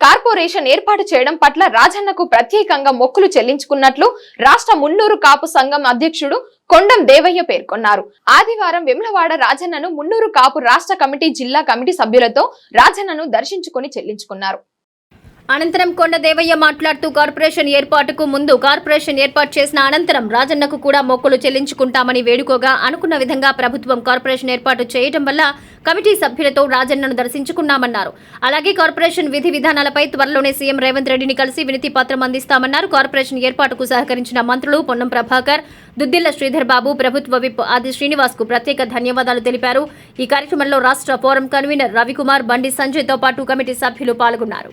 Corporation ఏర్పాటు చేయడం పట్ల రాజన్నకు ప్రత్యేకంగా మొక్కులు చెల్లించుకున్నట్లు రాష్ట్ర మున్నూరు కాపు సంఘం అధ్యక్షుడు కొండం దేవయ్య పేర్కొన్నారు. ఆదివారం వెమ్లవాడ రాజన్నను మున్నూరు కాపు రాష్ట్ర కమిటీ జిల్లా కమిటీ సభ్యులతో రాజన్నను దర్శించుకుని చెల్లించుకున్నారు. అనంతరం కొండ దేవయ్య మాట్లాడుతూ కార్పొరేషన్ ఏర్పాటుకు ముందు కార్పొరేషన్ ఏర్పాటు చేసిన అనంతరం రాజన్నకు కూడా మొక్కులు చెల్లించుకుంటామని వేడుకోగా అనుకున్న విధంగా ప్రభుత్వం కార్పొరేషన్ ఏర్పాటు చేయడం వల్ల కమిటీ సభ్యులతో రాజన్నను దర్శించుకున్నామన్నారు. అలాగే కార్పొరేషన్ విధి విధానాలపై త్వరలోనే సీఎం రేవంత్ రెడ్డిని కలిసి వినతి పత్రం అందిస్తామన్నారు. కార్పొరేషన్ ఏర్పాటుకు సహకరించిన మంత్రులు పొన్నం ప్రభాకర్ దుద్దిల్ల శ్రీధర్ బాబు ప్రభుత్వ విప్ ఆది శ్రీనివాస్కు ప్రత్యేక ధన్యవాదాలు తెలిపారు. ఈ కార్యక్రమంలో రాష్ట్ర ఫోరం కన్వీనర్ రవికుమార్ బండి సంజయ్తో పాటు కమిటీ సభ్యులు పాల్గొన్నారు.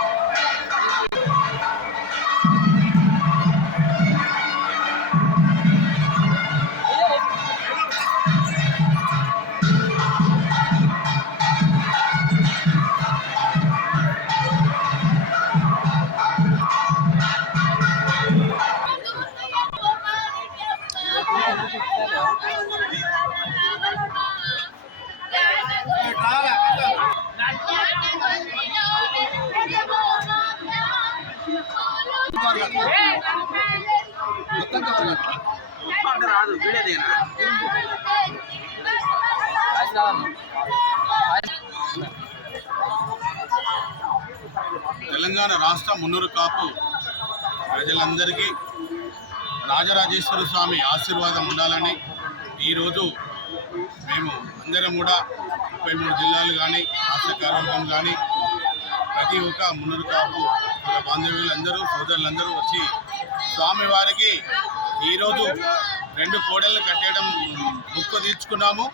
రాదు వీడేదేనా తెలంగాణ రాష్ట్ర మున్నూరు కాపు ప్రజలందరికీ రాజరాజేశ్వర స్వామి ఆశీర్వాదం ఉండాలని ఈరోజు మేము అందరం కూడా ముప్పై మూడు జిల్లాలు కానీ రాష్ట్ర కానీ ప్రతి ఒక్క మున్నూరు కాపు కుల బాంధవ్యులందరూ సోదరులందరూ వచ్చి స్వామివారికి ఈరోజు రెండు కోడళ్ళు కట్టేయడం ముక్కు తీర్చుకున్నాము.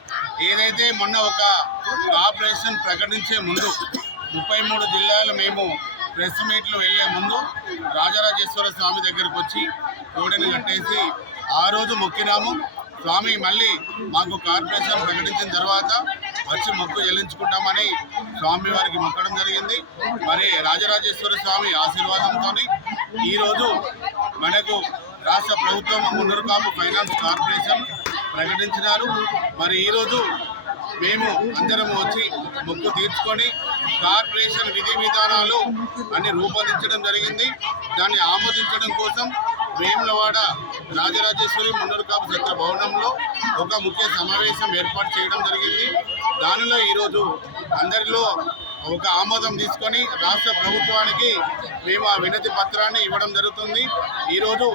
ఏదైతే మొన్న ఒక ఆపరేషన్ ప్రకటించే ముందు ముప్పై మూడు జిల్లాలు మేము ప్రెస్ మీట్లు వెళ్ళే ముందు రాజరాజేశ్వర స్వామి దగ్గరకు వచ్చి కోడిని కట్టేసి ఆ రోజు మొక్కినాము. స్వామి మళ్ళీ మాకు కార్పొరేషన్ ప్రకటించిన తర్వాత వచ్చి మొక్కు చెల్లించుకుంటామని స్వామి వారికి మొక్కడం జరిగింది. మరి రాజరాజేశ్వర స్వామి ఆశీర్వాదంతో ఈరోజు మనకు రాష్ట్ర ప్రభుత్వం మున్నూరు ఫైనాన్స్ కార్పొరేషన్ ప్రకటించినారు. మరి ఈరోజు మేము అందరం వచ్చి మొక్కు తీర్చుకొని కార్పొరేషన్ విధి విధానాలు అన్ని రూపొందించడం జరిగింది. దాన్ని ఆమోదించడం కోసం వేములవాడ రాజరాజేశ్వరి మున్నూరు కాపు భవనంలో ఒక ముఖ్య సమావేశం ఏర్పాటు చేయడం జరిగింది. దానిలో ఈరోజు అందరిలో ఒక ఆమోదం తీసుకొని రాష్ట్ర ప్రభుత్వానికి మేము ఆ వినతి పత్రాన్ని ఇవ్వడం జరుగుతుంది. ఈరోజు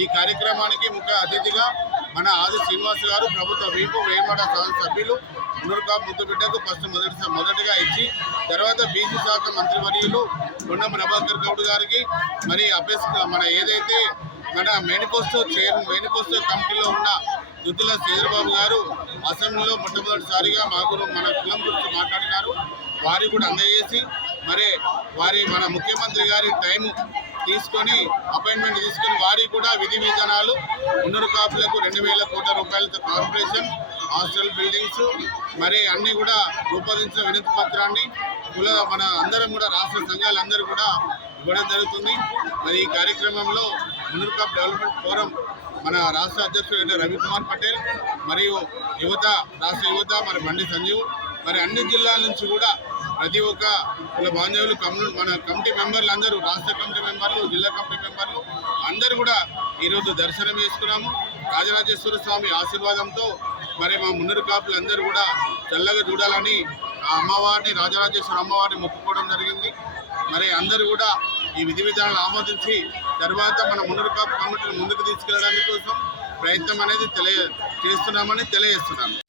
ఈ కార్యక్రమానికి ముఖ్య అతిథిగా మన ఆది శ్రీనివాస్ గారు ప్రభుత్వ వీపు వేమడ సభ్యులు మునురుకా ముద్దుబిడ్డకు ఫస్ట్ మొదటి మొదటిగా ఇచ్చి తర్వాత బీసీ శాఖ మంత్రివర్యులు కొండ ప్రభాకర్ గౌడ్ గారికి మరి అభ్యస్ మన ఏదైతే మన మేనిఫెస్టో చైర్ మేనిఫెస్టో కమిటీలో ఉన్న దుద్దుల చంద్రబాబు గారు అసెంబ్లీలో మొట్టమొదటిసారిగా మా గురు మన కులం గురించి మాట్లాడినారు. వారి కూడా అందజేసి మరి వారి మన ముఖ్యమంత్రి గారి టైం తీసుకొని అపాయింట్మెంట్ తీసుకొని వారి కూడా విధి విధానాలు ఉన్నరు కాపులకు రెండు వేల కోట్ల రూపాయలతో కార్పొరేషన్ హాస్టల్ బిల్డింగ్స్ మరి అన్నీ కూడా రూపొందించిన వినతి పత్రాన్ని కుల మన అందరం కూడా రాష్ట్ర సంఘాలందరూ కూడా ఇవ్వడం జరుగుతుంది. మరి ఈ కార్యక్రమంలో మున్నూరు కాప్ డెవలప్మెంట్ ఫోరం మన రాష్ట్ర అధ్యక్షుడు రవికుమార్ పటేల్ మరియు యువత రాష్ట్ర యువత మరి బండి సంజీవ్ మరి అన్ని జిల్లాల నుంచి కూడా ప్రతి ఒక్క కుల బాంధవులు కమ్యూ మన కమిటీ మెంబర్లు అందరూ రాష్ట్ర కమిటీ మెంబర్లు జిల్లా కమిటీ మెంబర్లు అందరూ కూడా ఈరోజు దర్శనం చేసుకున్నాము. రాజరాజేశ్వర స్వామి ఆశీర్వాదంతో మరి మా మున్నూరు కాపులు అందరూ కూడా చల్లగా చూడాలని ఆ అమ్మవారిని రాజరాజేశ్వర అమ్మవారిని మొక్కుకోవడం జరిగింది. మరి అందరూ కూడా ఈ విధి విధానాలు ఆమోదించి తర్వాత మన మున్నూరు కమిటీని ముందుకు తీసుకెళ్ళడానికి కోసం ప్రయత్నం అనేది తెలియ చేస్తున్నామని తెలియజేస్తున్నాను.